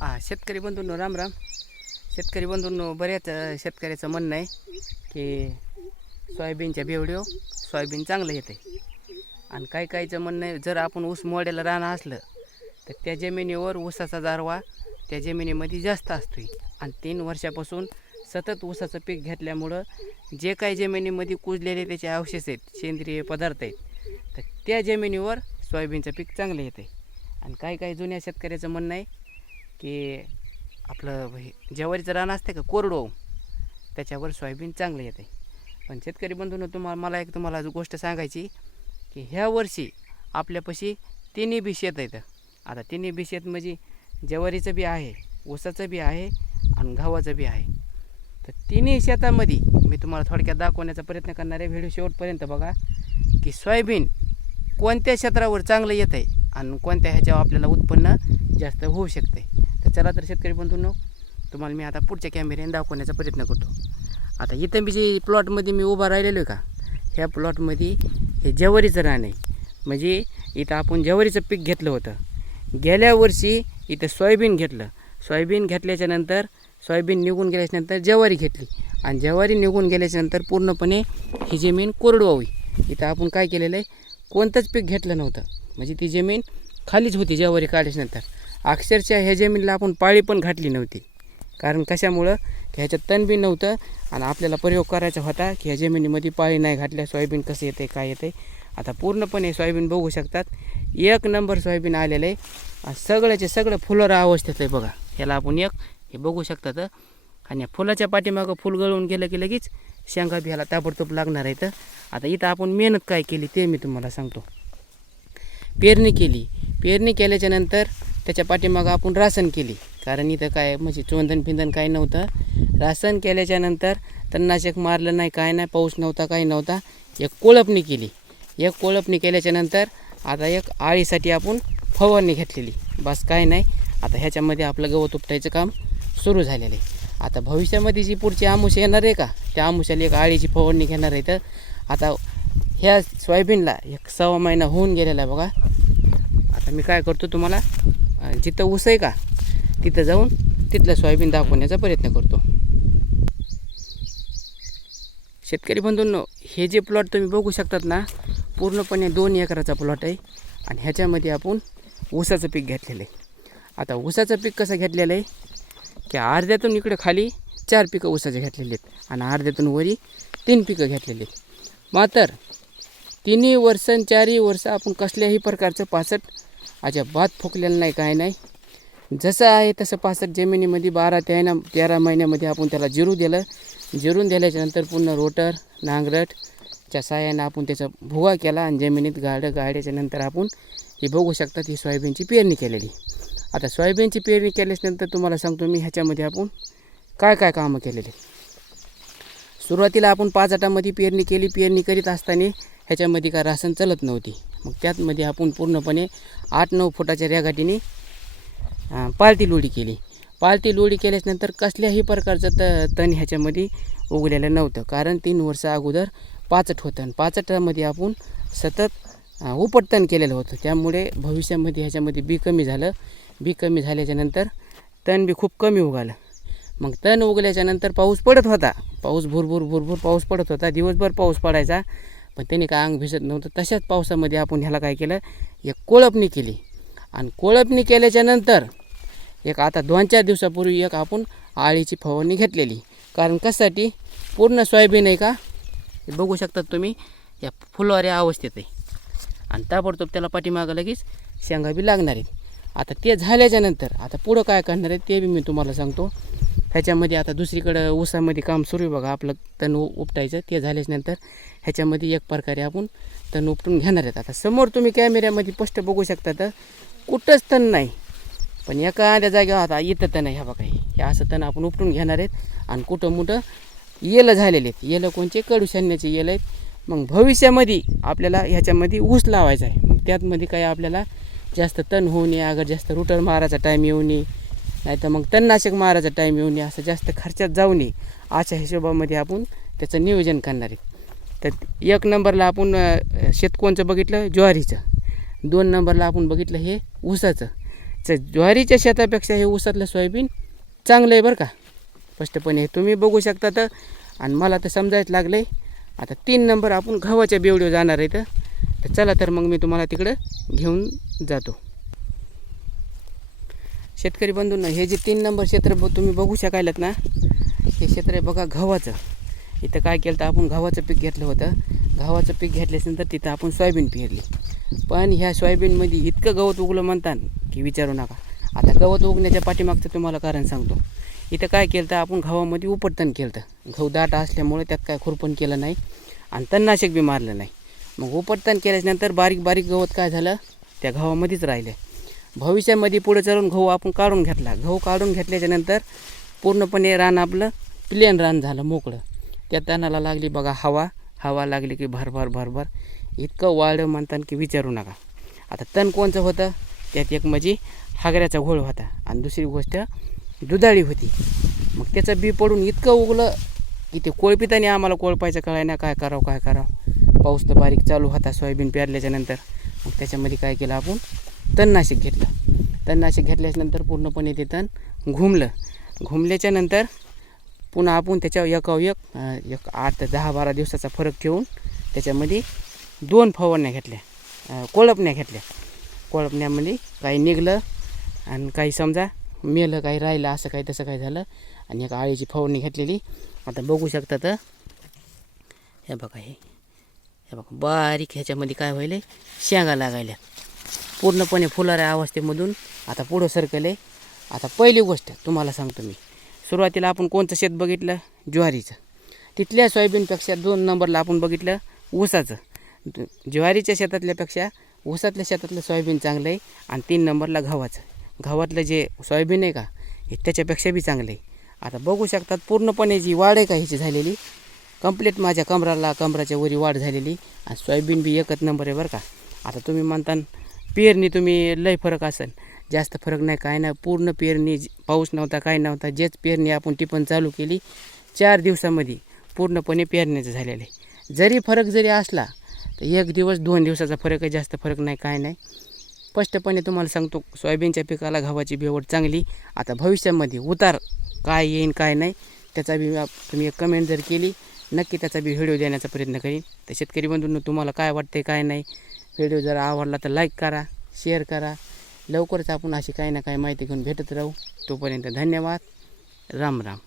हा शेतकरी बंधूंनो राम राम. शेतकरी बंधूंनो बऱ्याच शेतकऱ्याचं म्हणणं आहे की सोयाबीनच्या बेवड्यो सोयाबीन चांगलं येते आणि काही काहीचं म्हणणं आहे जर आपण ऊस मोड्याला राहणं असलं तर त्या जमिनीवर ऊसाचा जारवा त्या जमिनीमध्ये जास्त असतो आणि तीन वर्षापासून सतत ऊसाचं पीक घेतल्यामुळं जे काही जमिनीमध्ये कुजलेले त्याचे अवशेष आहेत सेंद्रिय पदार्थ आहेत तर त्या जमिनीवर सोयाबीनचं पीक चांगलं येते आणि काही काही जुन्या शेतकऱ्याचं म्हणणं आहे की आपलं हे ज्वारीचं रान असते का कोरडो त्याच्यावर सोयाबीन चांगलं येते. पण शेतकरी बंधून तुम्हाला मला एक तुम्हाला गोष्ट सांगायची की ह्या वर्षी आपल्यापाशी तिन्ही बी शेत येतं आता तिन्ही बी शेत म्हणजे ज्वारीचं बी आहे ऊसाचं बी आहे आणि गव्हाचं बी आहे. तर तिन्ही शेतामध्ये मी तुम्हाला थोडक्यात दाखवण्याचा प्रयत्न करणार आहे व्हिडिओ शेवटपर्यंत बघा की सोयाबीन कोणत्या क्षेत्रावर चांगलं येतं आहे आणि कोणत्या ह्याच्यावर आपल्याला उत्पन्न जास्त होऊ शकते आहे चला तर शेतकरी बंधूंनो तुम्हाला मी आता पुढच्या कॅमेऱ्याने दाखवण्याचा प्रयत्न करतो. आता इथं मी जे प्लॉटमध्ये मी उभा राहिलेलो आहे का? ह्या प्लॉटमध्ये हे जवारीचं रान आहे. म्हणजे इथं आपण ज्वारीचं पीक घेतलं होतं. गेल्या वर्षी इथं सोयाबीन घेतलं. सोयाबीन घेतल्याच्यानंतर सोयाबीन निघून गेल्याच्यानंतर ज्वारी घेतली. आणि ज्वारी निघून गेल्याच्यानंतर पूर्णपणे ही जमीन कोरडवावी इथं आपण काय केलेलं आहे? कोणतंच पीक घेतलं नव्हतं. म्हणजे ती जमीन खालीच होती ज्वारी काढल्याच्यानंतर अक्षरशः ह्या जमिनीला आपण पाळी पण घातली नव्हती. कारण कशामुळं? की ह्याच्यात तण बी नव्हतं आणि आपल्याला प्रयोग करायचा होता की ह्या जमिनीमध्ये पाळी नाही घातल्या सोयाबीन कसं येते काय येते आता पूर्णपणे सोयाबीन बघू शकतात. एक नंबर सोयाबीन आलेलं आहे. आणि सगळ्याचे सगळं फुलोरा अवस्थेत आहे बघा. ह्याला आपण एक हे बघू शकतात आणि या फुलाच्या पाठीमागं फुल गळून गेलं की लगेच शेंगा बी ह्याला ताबडतोब लागणार आहे तर आता इथं आपण मेहनत काय केली ते मी तुम्हाला सांगतो. पेरणी केली. पेरणी केल्याच्यानंतर त्याच्या पाठीमागं आपण रासन केली. कारण इथं काय म्हणजे चोंदन फिंदन काही नव्हतं. रासन केल्याच्यानंतर तणनाशक मारलं नाही काय नाही पाऊस नव्हता काही नव्हता. एक कोळपणी केली. एक कोळपणी केल्याच्यानंतर आता एक आळीसाठी आपण फवारणी घेतलेली. बस काय नाही आता ह्याच्यामध्ये आपलं गवत उपटायचं काम सुरू झालेलं आहे. आता भविष्यामध्ये जी पुढची आमुष येणार आहे का त्या आमुषाला एक आळीची फवारणी घेणार आहे तर आता ह्या सोयाबीनला एक सव्वा महिना होऊन गेलेला आहे बघा. आता मी काय करतो तुम्हाला जिथं ऊस आहे का तिथं जाऊन तिथलं सोयाबीन दाखवण्याचा प्रयत्न करतो. शेतकरी बंधूंनो हे जे प्लॉट तुम्ही बघू शकतात ना पूर्णपणे दोन एकराचा प्लॉट आहे आणि ह्याच्यामध्ये आपण ऊसाचं पीक घेतलेलं आहे. आता ऊसाचं पीक कसं घेतलेलं आहे? की अर्ध्यातून इकडे खाली चार पिकं ऊसाचे घेतलेले आहेत आणि अर्ध्यातून वरी तीन पिकं घेतलेली आहेत. मात्र तिन्ही वर्षं चारही वर्ष आपण कसल्याही प्रकारचं पासट अजिबात फुकलेलं नाही काय नाही. जसं आहे तसं पासट जमिनीमध्ये बारा तेरा तेरा महिन्यामध्ये आपण त्याला जिरू दिलं. जिरून दिल्याच्यानंतर पुन्हा रोटर नांगरटच्या साह्यानं आपण त्याचा भुगा केला आणि जमिनीत गाडं गाड्याच्या नंतर आपण हे बघू शकतात ही सोयाबीनची पेरणी केलेली. आता सोयाबीनची पेरणी केल्याच्यानंतर तुम्हाला सांगतो मी ह्याच्यामध्ये आपण काय काय कामं केलेली. सुरुवातीला आपण पाच आटामध्ये पेरणी केली. पेरणी करीत असताना ह्याच्यामध्ये काय रासन चलत नव्हती. मग त्यातमध्ये आपण पूर्णपणे आठ नऊ फुटाच्या रेघाटीने पालती लोडी केली. पालती लोडी केल्याच्यानंतर कसल्याही प्रकारचं त तण ह्याच्यामध्ये उगलेलं नव्हतं. कारण तीन वर्ष अगोदर पाचट होतं आणि पाचटामध्ये आपण सतत उपटतण केलेलं होतं. त्यामुळे भविष्यामध्ये ह्याच्यामध्ये बी कमी झालं. बी कमी झाल्याच्यानंतर तण बी खूप कमी उगालं. मग तण उगल्याच्यानंतर पाऊस पडत होता. पाऊस भुरभूर भुरभूर पाऊस पडत होता. दिवसभर पाऊस पडायचा. पण त्याने काय अंग भिजत नव्हतं. तशाच पावसामध्ये आपण ह्याला काय केलं? एक कोळपणी केली. आणि कोळपणी केल्याच्यानंतर एक आता दोन चार दिवसापूर्वी एक आपण आळीची फवारणी घेतलेली. कारण कशासाठी? पूर्ण सोयाबीन आहे का? हे बघू शकतात तुम्ही या फुलवाऱ्या अवस्थेत आहे. आणि ताबडतोब त्याला पाठीमागं लगेच शेंगा बी लागणार आहेत. आता ते झाल्याच्यानंतर आता पुढं काय करणार आहे ते बी मी तुम्हाला सांगतो. ह्याच्यामध्ये आता दुसरीकडं ऊसामध्ये काम सुरू आहे बघा आपलं तण उपटायचं ते झाल्याच्यानंतर ह्याच्यामध्ये एक प्रकारे आपण तण उपटून घेणार आहेत. आता समोर तुम्ही कॅमेऱ्यामध्ये स्पष्ट बघू शकता तर कुठंच तण नाही. पण एका जागेवर आता इथं तण आहे ह्या बघा हे असं तण आपण उपटून घेणार आहेत. आणि कुठं मोठं येलं झालेले आहेत. येलं कोणचे? कडूशान्याचे येलं आहेत. मग भविष्यामध्ये आपल्याला ह्याच्यामध्ये ऊस लावायचा आहे. मग त्यातमध्ये काय आपल्याला जास्त तण होऊ नये अगर जास्त रुटर मारायचा टाईम येऊ नये नाही तर मग तणनाशक मारायचा टाईम येऊ नये असं जास्त खर्चात जाऊ नये. अशा हिशोबामध्ये आपण त्याचं नियोजन करणार आहे. तर एक नंबरला आपण शेतकोनचं बघितलं? ज्वारीचं. दोन नंबरला आपण बघितलं हे ऊसाचं. तर ज्वारीच्या शेतापेक्षा हे ऊसातलं सोयाबीन चांगलं आहे बरं का. स्पष्टपणे हे तुम्ही बघू शकता तर. आणि मला तर समजायच लागलं आहे आता तीन नंबर आपण गव्हाच्या बेवडीवर जाणार आहे तर चला तर मग मी तुम्हाला तिकडं घेऊन जातो. शेतकरी बंधूंना हे जे तीन नंबर क्षेत्र तुम्ही बघू शकायलात ना हे क्षेत्र आहे बघा गव्हाचं. इथं काय केलं तर आपण गव्हाचं पीक घेतलं होतं. गव्हाचं पीक घेतल्यानंतर तिथं आपण सोयाबीन पेरली. पण ह्या सोयाबीनमध्ये इतकं गवत उगलं म्हणतात की विचारू नका. आता गवत उगण्याच्या पाठीमागचं तुम्हाला कारण सांगतो. इथं काय केलं तर आपण गव्हामध्ये उपटतन केलं तर गहू दाट असल्यामुळे त्यात काय खुरपण केलं नाही आणि तणनाशक बी मारलं नाही. मग उपटतन केल्याच्यानंतर बारीक बारीक गवत काय झालं त्या गव्हामध्येच राहिलं. भविष्यामध्ये पुढे चालून गहू आपण काढून घेतला. गहू काढून घेतल्याच्यानंतर पूर्णपणे रान आपलं प्लेन रान झालं मोकळं. त्या तणाला लागली बघा हवा. हवा लागली की भरभर भरभर. इतकं वाळलं म्हणतात की विचारू नका. आता तण कोणचं होतं? त्यात एक म्हणजे हागऱ्याचा घोळ होता. आणि दुसरी गोष्ट दुधाळी होती. मग त्याचं बी पडून इतकं उगलं की ते कोळपिताने आम्हाला कोळपायचं कळायना काय करावं काय करावं. पाऊस तर बारीक चालू होता सोयाबीन पेरल्याच्यानंतर मग त्याच्यामध्ये काय केलं आपण? तणनाशक घेतलं. तणनाशक घेतल्याच्यानंतर पूर्णपणे ते तण घुमलं. घुमल्याच्या नंतर पुन्हा आपण त्याच्यावर एकावर एक एक आठ दहा बारा दिवसाचा फरक ठेवून त्याच्यामध्ये दोन फवारण्या घेतल्या. कोळपण्या घेतल्या. कोळपण्यामध्ये काही निघलं आणि काही समजा मेलं काही राहिलं असं काही तसं काही झालं आणि एक आळीची फवारणी घेतलेली. आता बघू शकता तर हे बघा हे. हे बघा बारीक ह्याच्यामध्ये काय व्हायले शेंगा लागायल्या पूर्णपणे फुलाऱ्या अवस्थेमधून आता पुढं सरकले आता पहिली गोष्ट तुम्हाला सांगतो मी. सुरुवातीला आपण कोणतं शेत बघितलं? ज्वारीचं. तिथल्या सोयाबीनपेक्षा दोन नंबरला आपण बघितलं ऊसाचं. ज्वारीच्या शेतातल्यापेक्षा ऊसातल्या शेतातलं सोयाबीन चांगलं आहे आणि तीन नंबरला गव्हाचं. गव्हातलं जे सोयाबीन आहे का हे त्याच्यापेक्षा बी चांगलं आहे आता बघू शकतात पूर्णपणे जी वाढ आहे का ह्याची झालेली. कंप्लीट माझ्या कमराला कमराच्या वरी वाढ झालेली आणि सोयाबीन बी एकच नंबर आहे बरं का. आता तुम्ही म्हणता पेरणी तुम्ही लय फरक असेल. जास्त फरक नाही काय नाही. पूर्ण पेरणी पाऊस नव्हता काय नव्हता जेच पेरणी आपण टिपण चालू केली चार दिवसामध्ये पूर्णपणे पेरण्याचं झालेलं. आहे जरी फरक जरी असला तर एक दिवस दोन दिवसाचा फरक आहे जास्त फरक नाही काय नाही. स्पष्टपणे तुम्हाला सांगतो सोयाबीनच्या पिकाला गव्हाची बेवड चांगली. आता भविष्यामध्ये उतार काय येईन काय नाही त्याचा बी तुम्ही एक कमेंट जर केली नक्की त्याचा बी व्हिडिओ देण्याचा प्रयत्न करीन. तर शेतकरी बंधूंनो तुम्हाला काय वाटते काय नाही व्हिडिओ जर आवडला तर लाईक करा शेअर करा. लवकरच आपण अशी काही ना काही माहिती घेऊन भेटत राहू. तोपर्यंत धन्यवाद. राम राम.